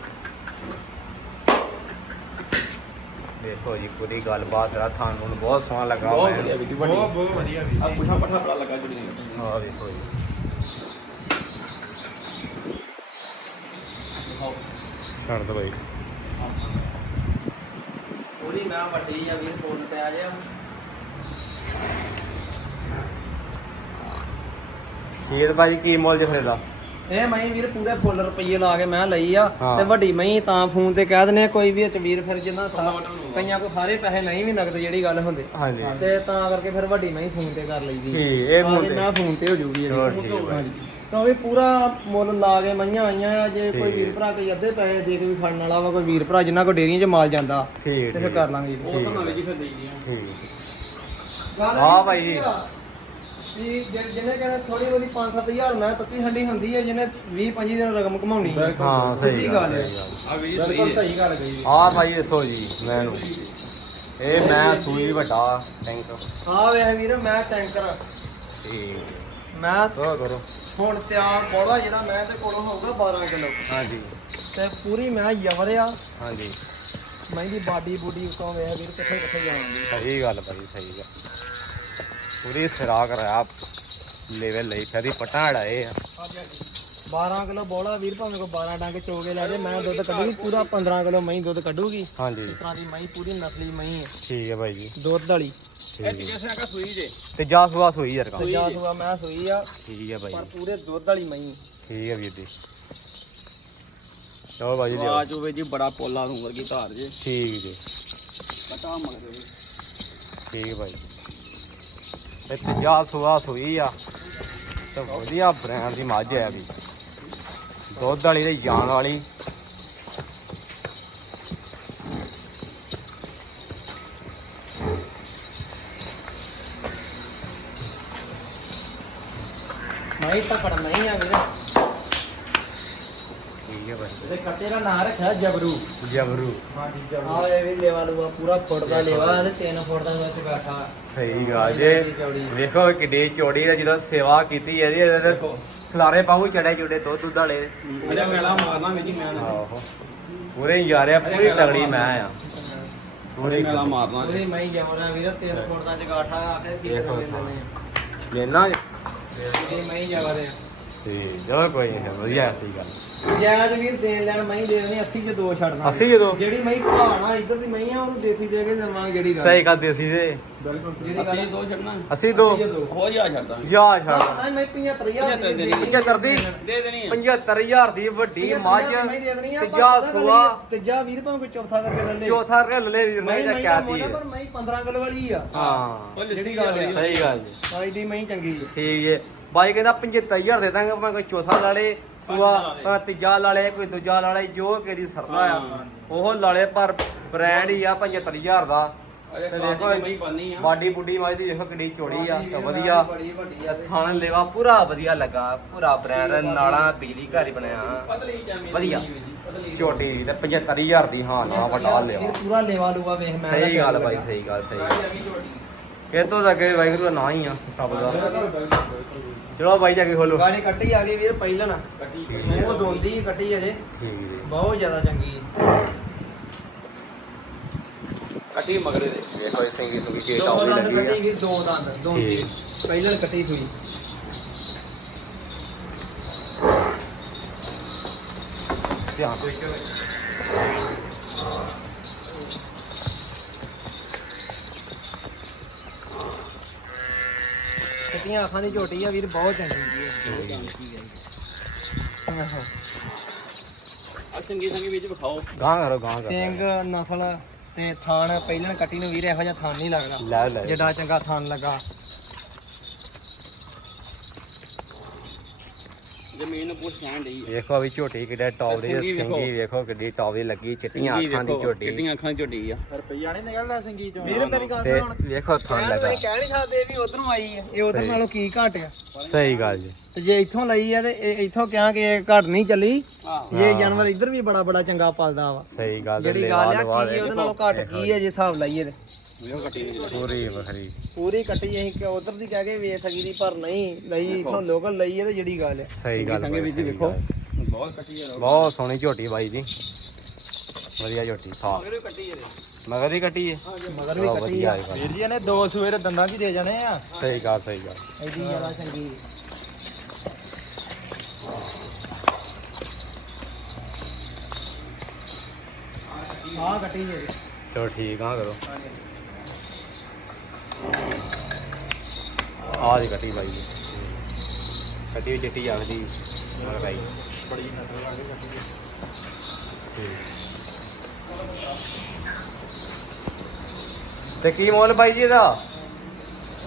A: ਦੇਖੋ ਜੀ ਪੂਰੀ ਗੱਲਬਾਤ ਆ ਤੁਹਾਨੂੰ ਬਹੁਤ ਸੋਹਣਾ ਲੱਗਾ
C: ਬਹੁਤ ਵਧੀਆ ਵੀਡੀਓ ਬਣੀ
D: ਬਹੁਤ ਬਹੁਤ ਵਧੀਆ ਵੀਰ
C: ਆ ਪੁੱਠਾ ਪੱਠਾ ਬੜਾ ਲੱਗਾ ਜੁੜੀ ਨਹੀਂ
A: ਆ ਵੇਖੋ ਜੀ। ਛੱਡ ਦੋ ਭਾਈ
B: ਪੂਰੀ ਮੈਂ ਵੱਡੀ ਆ ਵੀਰ ਫੁੱਲ ਤੇ ਆ ਜਾ
A: ਸ਼ੀਰ ਭਾਈ ਕੀ ਮੁੱਲ ਜੇ ਫਿਰ
B: ਇਹ ਮਹੀਂ ਵੀਰ ਪੂਰੇ ਫੁੱਲ ਰੁਪਏ ਲਾ ਕੇ ਮੈਂ ਲਈ ਆ
A: ਹਾਂ।
B: ਤੇ ਵੱਡੀ ਮਹੀਂ ਤਾਂ ਫੋਨ ਤੇ ਕਹਿ ਦਨੇ ਕੋਈ ਵੀ ਇਹ 'ਚ ਵੀਰ ਫਿਰ ਜਿੰਨਾ ਸਾ ਕਈਆਂ ਕੋ ਸਾਰੇ ਪੈਸੇ ਨਹੀਂ ਵੀ ਨਗਦ ਜਿਹੜੀ ਗੱਲ ਹੁੰਦੀ।
A: ਹਾਂਜੀ।
B: ਤੇ ਤਾਂ ਕਰਕੇ ਫਿਰ ਵੱਡੀ ਮਹੀਂ ਫੋਨ ਤੇ ਕਰ ਲਈਦੀ।
A: ਠੀਕ ਇਹ ਮੁੱਲ
B: ਜੀ, ਮੈਂ ਫੋਨ ਤੇ ਹੋ ਜੂਗੀ
A: ਚਲੋ ਠੀਕ ਹੈ ਭਾਈ।
B: ਤਾਂ ਵੀ ਪੂਰਾ ਮੁੱਲ ਲਾ ਕੇ ਮਈਆਂ ਆਈਆਂ ਆ ਜੇ ਕੋਈ। ਵੀਰ ਭਰਾ ਕੋਈ ਅੱਧੇ ਪੈਸੇ ਦੇ ਕੇ ਵੀ ਫੜਨ ਵਾਲਾ ਵਾ ਕੋਈ ਵੀਰ ਭਰਾ ਜਿੰਨਾ ਕੋ ਡੇਰੀਆਂ 'ਚ ਮਾਲ ਜਾਂਦਾ
A: ਠੀਕ
B: ਤੇ ਫਿਰ ਕਰ ਲਾਂਗੇ ਜੀ।
C: ਉਸ ਨਾਲ ਜੀ ਫਿਰ ਦੇਈ ਦੀਆਂ
A: ਠੀਕ। ਹਾਂ ਭਾਈ। ਜੀ।
B: ਜੀ ਜਿ- ਜਿਹਨੇ ਕਹਿੰਦੇ ਥੋੜੀ ਬੋਲੀ 5-7000 ਮੈਂ ਤੱਤੀ ਹੰਡੀ ਹੁੰਦੀ ਹੈ ਜਿਹਨੇ 20-25 ਦਿਨ ਰਕਮ ਕਮਾਉਣੀ
A: ਹਾਂ ਸਹੀ
B: ਸਿੱਧੀ
A: ਗੱਲ
B: ਗੱਲ ਹੈ।
A: ਸਹੀ ਗੱਲ।
C: ਆ ਵੀ
D: ਬਿਲਕੁਲ ਸਹੀ ਗੱਲ ਗਈ
A: ਆ। ਭਾਈ ਦੱਸੋ ਜੀ ਮੈਨੂੰ ਇਹ ਮੈਂ ਸੂਈ ਵੱਡਾ ਟੈਂਕ
B: ਆ ਵੇਖ ਵੀਰ ਮੈਂ ਟੈਂਕਰ
A: ਠੀਕ।
B: ਮੈਂ
A: ਕਰੋ ਕਰੋ।
B: ਹੁਣ ਤਿਆਰ ਬੋੜਾ ਜਿਹੜਾ ਮੈਂ ਤੇ ਕੋਲੋਂ ਹੋਊਗਾ 12 ਕਿਲੋ।
A: ਹਾਂਜੀ।
B: ਤੇ ਪੂਰੀ ਮੈਂ ਯਵਰ ਆ।
A: ਹਾਂਜੀ।
B: ਮਹਿੰਦੀ ਬਾਡੀ ਬੂਡੀ ਉਤੋਂ ਵੇਖ ਵੀਰ ਕਿੱਥੇ ਕਿੱਥੇ ਜਾਣਗੇ
A: ਸਹੀ ਗੱਲ ਭਾਈ ਸਹੀ ਗੱਲ। ਪੂਰੀ ਸਿਰਾ ਕਰਾਇਆ ਲੈਵਲ ਲਈ ਫੇਰੀ ਪਟਾਂ ਅੜਾਏ ਆ।
B: 12 ਕਿਲੋ ਬੋਲਾ ਵੀਰ ਭਾਵੇਂ ਕੋ 12 ਡੰਗ ਚੋਗੇ ਲੈ ਜੇ ਮੈਂ ਦੁੱਧ ਕੱਢੂਗੀ ਪੂਰਾ 15 ਕਿਲੋ ਮਹੀਂ ਦੁੱਧ ਕੱਢੂਗੀ। ਇਸ
A: ਹਾਂਜੀ
B: ਤਰ੍ਹਾਂ ਦੀ ਮਹੀਂ ਪੂਰੀ ਨਸਲੀ ਮਹੀਂ ਹੈ
A: ਠੀਕ ਹੈ ਭਾਈ ਜੀ।
B: ਦੁੱਧ ਵਾਲੀ।
C: ਇਹ ਚੀਜ਼ਾਂ ਸੇ ਆਗਾ ਸੂਈ ਜੇ।
A: ਤੇ ਜਾ ਸੁਆ ਸੋਈ ਯਾਰ ਕੰਮ।
B: ਤੇ ਜਾ ਸੁਆ ਮੈਂ ਸੋਈ ਆ
A: ਠੀਕ ਹੈ ਭਾਈ
B: ਪਰ ਪੂਰੇ ਦੁੱਧ ਵਾਲੀ ਮਹੀਂ।
A: ਠੀਕ ਹੈ ਵੀਰ ਜੀ। ਚਲੋ ਭਾਈ ਜੀ ਲਿਆਓ।
C: ਹੋਵੇ ਜੀ ਬੜਾ ਪੋਲਾ ਨੂੰ ਵਰਗੀ ਧਾਰ ਜੇ।
A: ਠੀਕ ਜੀ।
C: ਪਤਾ ਮੰਗਦੇ ਵੀ
A: ਠੀਕ ਹੈ ਭਾਈ ਤੇ ਤੀਜਾ ਸੁਆ ਸੋਈ ਆ। ਤੇ ਵਧੀਆ ਬ੍ਰਾਂਡ ਦੀ ਮੱਝ ਹੈ ਵੀ ਦੁੱਧ ਵਾਲੀ ਤੇ ਜਾਨ ਵਾਲੀ।
B: ਮਹੀਂ ਤਾਂ ਕੜ ਮਹੀਂ ਆ ਵੀਰ।
A: ਠੀਕ ਹੈ ਭਾਈ।
B: ਇਹਦੇ ਕੱਟੇ ਦਾ ਨਾਂ ਰੱਖਿਆ ਜਬਰੂ।
A: ਜਬਰੂ।
B: ਆ ਇਹ ਵੀ ਲੈਵਾ ਲੂਆ ਪੂਰਾ ਫੁੱਟ ਦਾ ਲੈਵਾ ਤੇ 3 ਫੁੱਟ ਦਾ ਵਿੱਚ ਬੈਠਾ।
A: ਸਹੀ ਗੱਲ ਜੇ। ਵੇਖੋ ਕਿੱਡੀ ਚੋੜੀ ਦਾ ਜਦੋਂ ਸੇਵਾ ਕੀਤੀ ਇਹਦੀ ਇਹਦੇ ਤੇ ਖਲਾਰੇ ਪਾਉ ਚੜੇ ਚੁੜੇ ਦੁੱਧ ਦੁੱਧ ਵਾਲੇ।
C: ਅਰੇ ਮੇਲਾ ਮਾਰਨਾ ਵਿੱਚ ਮੈਂ
A: ਆਹੋ। ਪੂਰੇ ਯਾਰਿਆ ਪੂਰੀ ਤਗੜੀ ਮੈਂ ਆ।
C: ਪੂਰੇ ਮੇਲਾ ਮਾਰਨਾ।
B: ਪੂਰੀ ਮਹੀਂ ਜਮਰਾ ਵੀਰ 3 ਫੁੱਟ ਦਾ ਜਗਾਠਾ ਆ ਕੇ ਕੀ
A: ਦੇਖੋ
B: ਕਰਦੇ ਨੇ
A: ਲੈਣਾ
B: ਇਹ ਮਹੀਂ ਜਵਰੇ
A: ਤੇ ਚਲੋ ਕੋਈ ਨਹੀਂ ਵਧੀਆ ਸਹੀ ਗੱਲ
B: ਜਾਇਜ਼ ਵੀਰ ਦੇਣ ਲੈਣ ਮਹੀਂ ਦੇ ਦੇਣੀ 80 ਚ ਦੋ ਛੱਡ ਦਾਂਗੇ
A: ਅਸੀਂ ਜਦੋਂ
B: ਜਿਹੜੀ ਮਹੀਂ ਪਹਾਣਾ ਇੱਧਰ ਦੀ ਮਹੀਂ ਆ ਉਹਨੂੰ ਦੇਸੀ ਦੇ ਕੇ ਦੇਵਾਂਗੇ ਜਿਹੜੀ ਗੱਲ।
A: ਸਹੀ ਗੱਲ ਦੇਸੀ ਦੇ।
B: ਜਿਹੜੀ
C: ਅਸੀਂ
B: ਗੱਲ
C: ਦੋ ਛੱਡਣਾ।
A: ਅਸੀਂ ਦੋ।
C: ਹੋ ਜਾ ਛੱਡਦਾ।
A: ਜਾ ਛੱਡ
B: ਨਹੀਂ ਮੈਂ 75000 ਦੀ ਦੇਣੀ
A: 75 ਦੀ?
C: ਦੇ ਦੇਣੀ ਹੈ
A: 75000 ਦੀ ਵੱਡੀ ਮੱਝ।
B: ਮਹੀਂ ਦੇ ਦੇਣੀ ਆ
A: ਤੇ ਜਾ ਸੁਆ।
B: ਤੇ ਜਾ ਵੀਰ ਭਾਵੇਂ ਕੋਈ ਚੌਥਾ ਕਰਕੇ ਲੈ ਲੈ।
A: ਚੌਥਾ ਰਲ ਲੈ ਵੀਰ ਨੇ
B: ਮਹੀਂ
A: ਜਾਂ
B: ਮਹੀਂ
A: ਕਿਆ
B: ਦਾ ਮੁੱਲ
A: ਦੀ
B: ਆ, ਪਰ ਮਹੀਂ 15 ਕਿਲੋ ਵਾਲੀ ਆ।
A: ਹਾਂ।
B: ਜਿਹੜੀ ਗੱਲ ਆ।
A: ਸਹੀ ਗੱਲ ਜੀ।
B: ਸਾਈ ਦੀ ਮਹੀਂ ਚੰਗੀ ਹੈ
A: ਠੀਕ ਹੈ ਬਾਈ ਕਹਿੰਦਾ 75000 ਦੇ ਦਾਂਗੇ ਭਾਵੇਂ ਕੋਈ ਚੌਥਾ ਲਾ ਲੇ ਸੂਆ ਤੀਜਾ ਲਾ ਲੇ ਕੋਈ ਦੂਜਾ ਲਾ ਲੇ ਜੋ ਕਿਹਦੀ ਸਰਦਾ ਆ। ਉਹ ਲਾ ਲੇ ਪਰ ਬ੍ਰਾਂਡ ਹੀ ਆ 75000 ਦਾ। ਤੇ
C: ਦੇਖੋ
A: ਬਾਡੀ ਬੁੱਡੀ ਮਾਈ ਦੀ ਦੇਖੋ ਕਿੰਨੀ ਚੌੜੀ ਆ ਤੇ ਵਧੀਆ। ਥਣ ਲੈਵਾ ਪੂਰਾ ਵਧੀਆ ਲੱਗਾ ਪੂਰਾ ਬ੍ਰਾਂਡ ਨਾਲਾਂ ਬਿਜਲੀ ਘਰ ਹੀ ਬਣਿਆ। ਵਧੀਆ। ਝੋਟੀ ਤੇ 75000 ਦੀ ਹਾਂ ਨਾ ਵੱਡਾ ਲੈਵਾ।
B: ਪੂਰਾ ਲੈਵਾ ਲੂਆ ਵੇਖ ਮੈਂ
A: ਸਹੀ ਗੱਲ ਬਾਈ। ਸਹੀ ਗੱਲ ਸਹੀ ਇਹ ਤੋਂ ਤਾਂ ਅੱਗੇ ਵਾਹਿਗੁਰੂ ਦਾ ਨਾਂ ਹੀ ਆ ਰੱਬ ਦਾ। ਚਲੋ ਬਾਈ ਜਾ ਕੇ ਖੋਲੋ।
B: ਗਾੜੀ ਕੱਟੀ ਆ ਗਈ ਵੀਰ ਪਹਿਲਣ
C: ਕੱਟੀ
B: ਉਹ ਦੋਂਦੀ ਕੱਟੀ ਅਜੇ।
A: ਜੀ
B: ਬਹੁਤ ਜ਼ਿਆਦਾ ਚੰਗੀ।
C: ਕੱਟੀ ਮਗਰੇ ਦੇ
A: ਵੇਖੋ ਇਹ ਸਿੰਗੀ ਸੁਗੀ ਕੇ
B: ਦੋ
A: ਟੌਪੀ
B: ਦੰਦ
A: ਲੱਗੀ
B: ਕੱਟੀ
A: ਆ।
B: ਵੀਰ ਦੋ ਦੰਦ ਦੋਂਦੀ
A: ਠੀਕ।
B: ਪਹਿਲਣ ਕੱਟੀ ਹੋਈ।
A: ਧਿਆਨ
B: ਕੱਟੀਆਂ ਅੱਖਾਂ ਦੀ ਝੋਟੀ ਆ ਵੀਰ ਬਹੁਤ ਚੰਗੀ ਹੈ। ਆਹੋ।
C: ਸਿੰਗੀ ਸੰਗੀ ਵਿੱਚ ਵਿਖਾਓ।
A: ਗਾਂ ਕਰੋ ਗਾਂ ਕਰੋ।
B: ਸਿੰਘ ਨਸਲ ਤੇ ਥਾਨ ਪਹਿਲਣ ਕੱਟੀ ਨੂੰ ਵੀਰ ਇਹੋ ਜਿਹਾ ਥਾਨ ਨਹੀਂ ਲੱਗਦਾ।
A: ਲੈ ਲੈ।
B: ਜਿਹੜਾ ਚੰਗਾ ਥਾਨ ਲੱਗਾ।
A: ਵੇਖੋ ਵੀ ਝੋਟੀ ਕਿੱਡਾ ਟੌਪ ਦੀ
C: ਸਿੰਗੀ ਵੇਖੋ।
A: ਸਿੰਗੀ ਵੇਖੋ ਕਿੱਡੀ ਟੌਪ ਦੀ ਲੱਗੀ ਚਿੱਟੀਆਂ ਅੱਖਾਂ ਦੀ ਝੋਟੀ।
C: ਚਿੱਟੀਆਂ ਅੱਖਾਂ ਦੀ ਝੋਟੀ ਆ।
D: ਰੁਪਈਆ ਨਹੀਂ ਨਿਕਲਦਾ ਸੰਗੀ ਚੋਂ।
B: ਵੀਰ ਮੇਰੀ ਗੱਲ ਸੁਣ।
A: ਵੇਖੋ
B: ਕਹਿਣ
A: ਲੱਗਾ।
B: ਕਹਿ ਨਹੀਂ ਸਕਦੇ ਵੀ ਉਧਰੋਂ ਆਈ ਹੈ ਇਹ ਉਧਰ। ਨਾਲੋਂ ਕੀ ਘਟ ਆ।
A: ਸਹੀ ਗੱਲ ਜੀ।
B: ਤੇ ਜੇ ਇੱਥੋਂ ਲਈ ਆ ਤੇ ਇਹ ਇੱਥੋਂ ਕਿਹਾ ਕਿ ਇਹ ਘਟ ਨਹੀਂ ਚੱਲੀ ਇਹ ਜਾਨਵਰ ਇੱਧਰ ਵੀ ਬੜਾ ਬੜਾ ਚੰਗਾ ਪਲਦਾ ਵਾ।
A: ਸਹੀ ਗੱਲ
B: ਜਿਹੜੀ ਗੱਲ ਆ ਕੀ ਉਹਦੇ ਨਾਲੋਂ ਘਟ ਕੀ ਹੈ ਜੇ ਹਿਸਾਬ ਲਾਈਏ ਤੇ।
C: ਵੇਖੋ ਕੱਟੀ ਨਹੀਂ
A: ਪੂਰੀ ਵੱਖਰੀ।
B: ਪੂਰੀ ਕੱਟੀ ਅਸੀਂ ਕਿ ਉਧਰ ਦੀ ਕਹਿ ਕੇ ਵੇਚ ਸਕੀ ਦੀ ਪਰ ਨਹੀਂ ਲਈ ਇੱਥੋਂ ਲੋਕਲ ਲਈ ਹੈ ਤੇ ਜਿਹੜੀ ਗੱਲ ਹੈ।
A: ਸਹੀ ਗੱਲ
C: ਸੰਗੇ ਵੇਖੋ
A: ਗੱਲ।
C: ਬਹੁਤ ਕੱਟੀ ਆ
A: ਬਹੁਤ ਸੋਹਣੀ ਝੋਟੀ ਬਾਈ ਜੀ। ਵਧੀਆ ਝੋਟੀ ਸਾਫ਼।
C: ਮਗਰ ਕੱਟੀ ਇਹਦੇ
A: ਮਗਰ ਦੀ ਕੱਟੀ ਹੈ?
B: ਮਗਰ ਵੀ ਕੱਟੀ
A: ਗੱਲ।
D: ਵੀਰ ਜੀ ਇਹਨੇ ਦੋ ਸੂਏ ਦੇ ਦੰਦਾਂ ਹੀ ਦੇ ਜਾਣੇ ਆ।
A: ਸਹੀ ਗੱਲ ਸਹੀ ਗੱਲ।
B: ਐਡੀ ਜ਼ਿਆਦਾ ਚੰਗੀ। ਹਾਂ ਕੱਟੀ ਜੇ
A: ਚਲੋ ਠੀਕ ਆ ਕਰੋ। ਆ ਦੀ ਕੱਟੀ ਬਾਈ ਜੀ। ਕੱਟੀ ਵੀ ਚਿੱਟੀ ਆਖਦੀ ਮਗਰ ਬਾਈ।
D: ਬੜੀ ਨਜ਼ਰ ਆ ਗਈ ਕੱਟੀ
A: ਤੇ ਕੀ ਮੁੱਲ ਬਾਈ ਜੀ ਇਹਦਾ?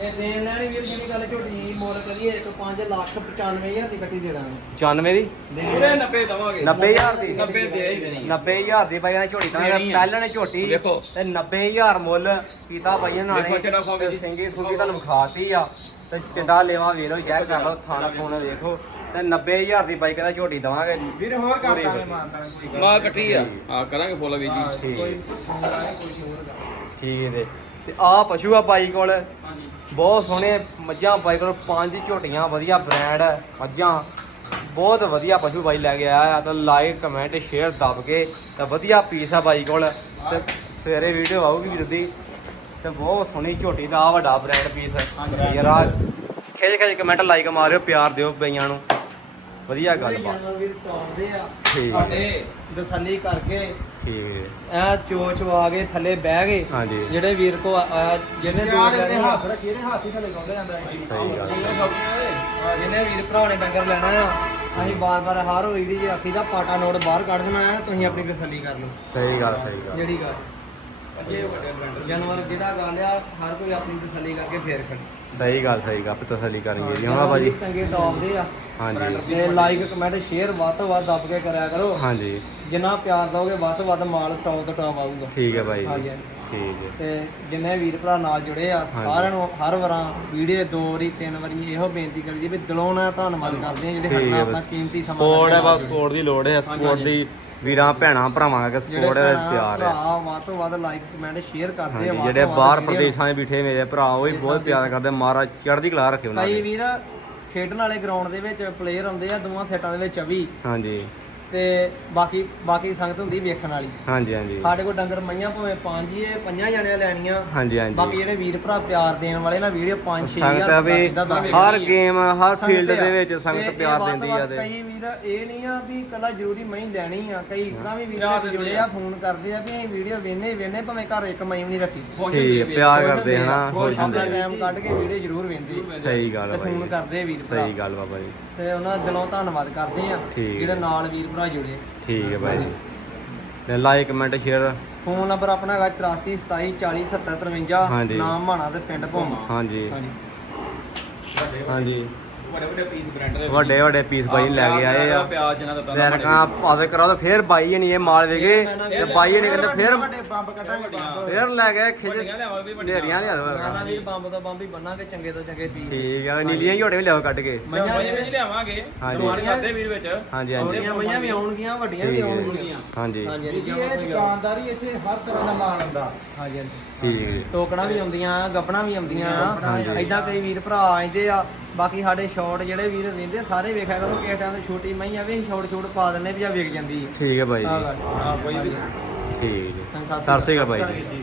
B: ਇਹ ਦੇਣ ਲੈਣੀ ਵੀਰ ਜਿਹੜੀ ਗੱਲ ਝੋਟੀ ਮੋਲ ਕਰੀਏ ਇੱਕ 5 ਲੱਖ 95000 ਦੀ ਕੱਟੀ ਦੇ ਦਾਂਗੇ।
A: 94 ਦੀ?
B: ਦੇ
C: ਪੂਰੇ 90 ਦਵਾਂਗੇ।
A: 90000 ਦੀ?
C: 90 ਦੇ ਹੀ ਦੇਣੀ
A: 90000 ਦੀ ਬਾਈ ਨੇ ਝੋਟੀ ਤਾਂ
C: ਦੇਣੀ ਆ।
A: ਪਹਿਲਾਂ ਨੇ ਝੋਟੀ
C: ਵੇਖੋ।
A: ਤੇ 90000 ਮੁੱਲ ਕੀਤਾ ਬਾਈ ਇਹਨਾਂ
C: ਵੇਖੋ
A: ਨੇ
C: ਚੜਾ ਖੋਲ
A: ਤੇ
C: ਜੀ।
A: ਸਿੰਗੀ ਸੁੰਗੀ ਤੁਹਾਨੂੰ ਵਿਖਾਤੀ ਆ। ਤੇ ਚੰਡਾ ਲੇਵਾ ਵੇਖ ਲਓ ਚੈੱਕ ਕਰ ਲਓ ਥਾਣਾ ਫੋਨ ਵੇਖੋ ਤੇ 90000 ਦੀ ਬਾਈ ਕਹਿੰਦਾ ਝੋਟੀ ਦਵਾਂਗੇ।
D: ਵੀਰ ਹੋਰ ਕਰ ਦਾਂਗੇ ਮਾਨਤਾ ਕੋਈ ਗੱਲ
C: ਮਾ ਕੱਟੀ ਆ। ਆ ਕਰਾਂਗੇ ਫੁੱਲ ਵੀ ਜੀ।
A: ਠੀਕ ਹੈ ਤੇ ਤੇ ਆ ਪਸ਼ੂ ਆ ਬਾਈ ਕੋਲ। ਬਹੁਤ ਸੋਹਣੇ ਮੱਝਾਂ ਬਾਈ ਕੋਲ ਪੰਜ ਝੋਟੀਆਂ ਵਧੀਆ ਬ੍ਰਾਂਡ ਮੱਝਾਂ। ਬਹੁਤ ਵਧੀਆ ਪਸ਼ੂ ਬਾਈ ਲੈ ਕੇ ਆਇਆ ਆ ਤਾਂ ਲਾਈਕ ਕਮੈਂਟ ਸ਼ੇਅਰ ਦਬ ਕੇ ਤਾਂ ਵਧੀਆ ਪੀਸ ਆ ਬਾਈ ਕੋਲ। ਤੇ ਸਵੇਰੇ ਵੀਡੀਓ ਆਊਗੀ ਵੀਰ ਦੀ ਤੇ ਬਹੁਤ ਸੋਹਣੀ ਝੋਟੀ ਦਾ ਆ ਵੱਡਾ ਬ੍ਰਾਂਡ ਪੀਸ ਯਾਰ ਆ ਖਿੱਚ ਖਿੱਚ ਕਮੈਂਟ ਲਾਈਕ ਮਾਰਿਓ ਪਿਆਰ ਦਿਓ ਬਈਆਂ ਨੂੰ। ਵਧੀਆ
B: ਤੋੜਦੇ ਆ।
A: ਠੀਕ
C: ਸਾਡੇ
B: ਤਸੱਲੀ ਕਰਕੇ
A: ਠੀਕ। ਹੈ
B: ਐ ਚੋ ਚਵਾ ਕੇ ਥੱਲੇ ਬਹਿ ਗਏ।
A: ਹਾਂਜੀ।
B: ਜਿਹੜੇ ਵੀਰ ਕੋ ਆਇਆ ਜਿਹਨੇ ਦੋ
D: ਯਾਰ ਹੱਥ ਰੱਖੀ ਇਹਦੇ ਹੱਥ ਹੀ ਥੱਲੇ ਲਾਉਂਦੇ ਜਾਂਦਾ ਹੈ
A: ਸਹੀ ਗੱਲ
B: ਆ, ਜਿਹਨੇ ਵੀਰ ਭਰਾ ਨੇ ਡੰਗਰ ਲੈਣਾ ਆ ਅਸੀਂ ਬਾਰ-ਬਾਰ ਹਰ ਹੋਈ ਦੀ ਜੇ ਆਖੀ ਦਾ ਪਾਟਾ ਨੋਟ ਬਾਹਰ ਕੱਢ ਦੇਣਾ ਆ ਤੁਸੀਂ ਆਪਣੀ ਤਸੱਲੀ ਕਰ ਲਓ।
A: ਸਹੀ ਗੱਲ ਸਹੀ ਗੱਲ।
B: ਜਿਹੜੀ ਗੱਲ। ਜਾਨਵਰ ਜਿਹੜਾ ਗੱਲ ਆ ਹਰ ਕੋਈ ਆਪਣੀ ਤਸੱਲੀ ਕਰਕੇ ਫੇਰ ਖੜੇ।
A: ਸਹੀ ਗੱਲ ਸਹੀ ਗੱਲ ਤਸੱਲੀ ਕਰਾਂਗੇ ਜੀ। ਹਾਂ ਭਾਜੀ।
B: ਚੰਗੇ ਟੌਪ ਦੇ ਆ।
A: ਹਾਂਜੀ।
B: ਤੇ ਲਾਈਕ ਕਮੈਂਟ ਸ਼ੇਅਰ ਵੱਧ ਤੋਂ ਵੱਧ ਦੱਬ ਕੇ ਕਰਿਆ ਕਰੋ।
A: ਹਾਂਜੀ।
B: ਜਿੰਨਾ ਪਿਆਰ ਦੋਗੇ ਵੱਧ ਤੋਂ ਵੱਧ ਮਾਲ ਟੌਪ ਤੋਂ ਟੌਪ ਆਊਗਾ।
A: ਠੀਕ ਹੈ ਭਾਈ
B: ਹਾਂਜੀ।
A: ਠੀਕ ਹੈ।
B: ਤੇ ਜਿੰਨੇ ਵੀਰ ਭਰਾ ਨਾਲ ਜੁੜੇ ਆ। ਸਾਰਿਆਂ ਨੂੰ ਹਰ ਵਾਰਾਂ ਵੀਡੀਓ ਦੋ ਵਾਰੀ ਤਿੰਨ ਵਾਰੀ ਇਹੋ ਬੇਨਤੀ ਕਰੀ ਜੀ ਵੀ ਦਿਲੋਂ ਨਾਲ ਧੰਨਵਾਦ ਕਰਦੇ ਆ ਜਿਹੜੇ
A: ਠੀਕ
B: ਸਾਡਾ
A: ਹੈ
B: ਆਪਣਾ। ਕੀਮਤੀ ਸਮਾਂ
A: ਸਪੋਰਟ ਹੈ ਬਸ ਸਪੋਰਟ ਦੀ ਲੋੜ ਹੈ। ਸਪੋਰਟ ਦੀ ਵੀਰਾਂ ਭੈਣਾਂ ਭਰਾਵਾਂ ਦਾ ਸਪੋਰਟ ਪਿਆਰ ਹੈ।
B: ਭਰਾ ਵੱਧ ਤੋਂ ਵੱਧ ਲਾਈਕ ਕਮੈਂਟ ਸ਼ੇਅਰ ਕਰਦੇ ਆ
A: ਜਿਹੜੇ ਬਾਹਰ ਪ੍ਰਦੇਸ਼ਾਂ 'ਚ ਬੈਠੇ ਮੇਰੇ ਭਰਾ ਉਹ ਵੀ ਬਹੁਤ ਪਿਆਰ ਕਰਦੇ ਮਹਾਰਾਜ ਚੜ੍ਹਦੀ ਕਲਾ ਰੱਖੇ ਉਹਨਾਂ
B: ਕਈ
A: ਨੇ
B: ਵੀਰ ਖੇਡਣ ਵਾਲੇ ਗਰਾਊਂਡ ਦੇ ਵਿੱਚ ਪਲੇਅਰ ਆਉਂਦੇ ਆ ਦੋਵਾਂ ਸੈਟਾਂ ਦੇ ਵਿੱਚ 24
A: ਹਾਂਜੀ।
B: ਤੇ ਬਾਕੀ ਬਾਕੀ ਸੰਗਤ ਹੁੰਦੀ ਵੇਖਣ ਵਾਲੀ।
A: ਹਾਂਜੀ ਹਾਂਜੀ।
B: ਸਾਡੇ ਕੋਲ ਡੰਗਰ ਮਈਆਂ ਭਾਵੇਂ ਪੰਜ ਹੀ ਪੰਜਾਂ ਜਣਿਆਂ ਲੈਣੀਆਂ।
A: ਹਾਂਜੀ
B: ਬਾਕੀ
A: ਹਾਂਜੀ
B: ਜਿਹੜੇ ਵੀਰ ਭਰਾ ਪਿਆਰ ਦੇਣ ਵਾਲੇ ਨਾ ਵੀਡੀਓ 5 6
A: ਸੰਗਤ ਆ ਵੀ ਹਰ ਗੇਮ ਹਰ ਫੀਲਡ ਦੇ ਵਿੱਚ ਸੰਗਤ ਪਿਆਰ ਦਿੰਦੀ ਆ ਤੇ।
B: ਕਈ ਵੀਰ ਇਹ ਨਹੀਂ ਆ ਵੀ ਕੱਲਾ ਜ਼ਰੂਰੀ ਮਹੀਂ ਲੈਣੀ ਆ। ਕਈ ਇਤਰਾ ਵੀ ਵੀਰ ਨੇ ਜੁੜੇ ਆ। ਫੋਨ ਕਰਦੇ ਆ ਵੀ ਅਸੀਂ ਵੀਡੀਓ ਵੇਨੇ ਵੇਨੇ ਭਾਵੇਂ ਘਰ ਇੱਕ ਮਹੀਂ ਵੀ ਨਹੀਂ ਰੱਖੀ।
A: ਠੀਕ ਹੈ, ਪਿਆਰ ਕਰਦੇ ਹਨਾ ਖੁਸ਼ ਹੁੰਦੇ
B: ਟਾਈਮ ਕੱਢ ਕੇ ਵੀਡੀਓ ਜ਼ਰੂਰ ਵੇਂਦੇ।
A: ਸਹੀ ਗੱਲ ਹੈ
B: ਫੋਨ ਕਰਦੇ ਵੀਰ ਭਰਾ।
A: ਸਹੀ ਗੱਲ ਬਾਬਾ ਜੀ।
B: ਤੇ ਉਹਨਾਂ ਦਾ ਦਿਲੋਂ ਧੰਨਵਾਦ ਕਰਦੇ ਆ
A: ਠੀਕ।
B: ਜਿਹੜੇ ਨਾਲ ਵੀਰ ਭਰਾ ਜੁੜੇ।
A: ਠੀਕ ਹੈ ਜੀ। ਤੇ like comment share.
B: Phone number ਆਪਣਾ ਹੈਗਾ 84 27 40 70 53
A: ਹਾਂਜੀ।
B: ਨਾਮ ਮਾਣਾ ਤੇ ਪਿੰਡ ਭੋਮਾ।
A: ਹਾਂਜੀ।
B: ਹਾਂਜੀ।
A: ਹਾਂਜੀ।
C: ਵੱਡੇ ਵੱਡੇ ਪੀਸ ਬ੍ਰਾਂਡ ਦੇ
A: ਵੱਡੇ ਵੱਡੇ ਪੀਸ ਬਾਈ ਲੈ ਕੇ ਆਏ ਆ।
C: ਪਿਆਜ਼ ਜਿਹਨਾਂ ਦਾ
A: ਪਾਵੇ ਕਰਾਓ ਤਾਂ ਫੇਰ ਬਾਈ ਜਣੀ ਇਹ ਮਾਲ ਵੇਗੇ ਤੇ ਬਾਈ ਜਣੀ ਕਹਿੰਦੇ ਫੇਰ
D: ਵੱਡੇ ਬੰਬ ਕੱਢਾਂਗੇ ਬੰਬ।
A: ਫੇਰ ਲੈ ਗਏ
C: ਵੀ ਵੱਡੀਆਂ।
A: ਢੇਰੀਆਂ ਲਿਆ ਦੋ
B: ਬੰਬ ਤੋਂ ਬੰਬ ਹੀ ਬੰਨਾਂਗੇ ਚੰਗੇ ਤੋਂ ਚੰਗੇ ਪੀਸ
A: ਠੀਕ ਆ ਨੀਲੀਆਂ ਝੋਟੇ ਵੀ ਲਿਆਓ ਕੱਢ ਕੇ।
B: ਮਈਆਂ
C: ਵਿੱਚ ਲਿਆਵਾਂਗੇ
A: ਹਾਂਜੀ।
C: ਵੀਰ ਵਿੱਚ।
A: ਹਾਂਜੀ
B: ਮਈਆਂ ਵੀ ਆਉਣਗੀਆਂ ਵੱਡੀਆਂ ਵੀ। ਆਉਣਗੀਆਂ।
A: ਹਾਂਜੀ।
B: ਹਾਂਜੀ
D: ਦੁਕਾਨਦਾਰੀ ਇੱਥੇ ਹਰ ਤਰ੍ਹਾਂ ਦਾ ਮਾਲ ਆਉਂਦਾ
B: ਹਾਂਜੀ ਹਾਂਜੀ।
A: ਠੀਕ
B: ਟੋਕਣਾ ਵੀ ਆਉਂਦੀਆਂ ਗੱਪਣਾ ਵੀ ਆਉਂਦੀਆਂ। ਐਦਾਂ ਕਈ ਵੀਰ ਭਰਾ ਆਉਂਦੇ ਆ ਬਾਕੀ ਸਾਡੇ ਸ਼ਾਰਟ ਜਿਹੜੇ ਵੀਰ ਵੇਂਦੇ ਸਾਰੇ ਵੇਖਿਆ ਕਰੋ ਕਿਸੇ ਟਾਈਮ ਤੇ ਛੋਟੀ ਮਈ ਆ ਵੀ ਛੋਟ ਛੋਟ ਪਾ ਦਿੰਨੇ ਵੀ ਆ ਵਿਕ ਜਾਂਦੀ ਹੈ
A: ਠੀਕ ਹੈ ਬਾਈ ਜੀ।
C: ਹਾਂ ਕੋਈ ਵੀ
A: ਠੀਕ ਹੈ
B: ਸਤਿ
A: ਸਤਿ ਸ਼੍ਰੀ ਅਕਾਲ ਬਾਈ ਜੀ।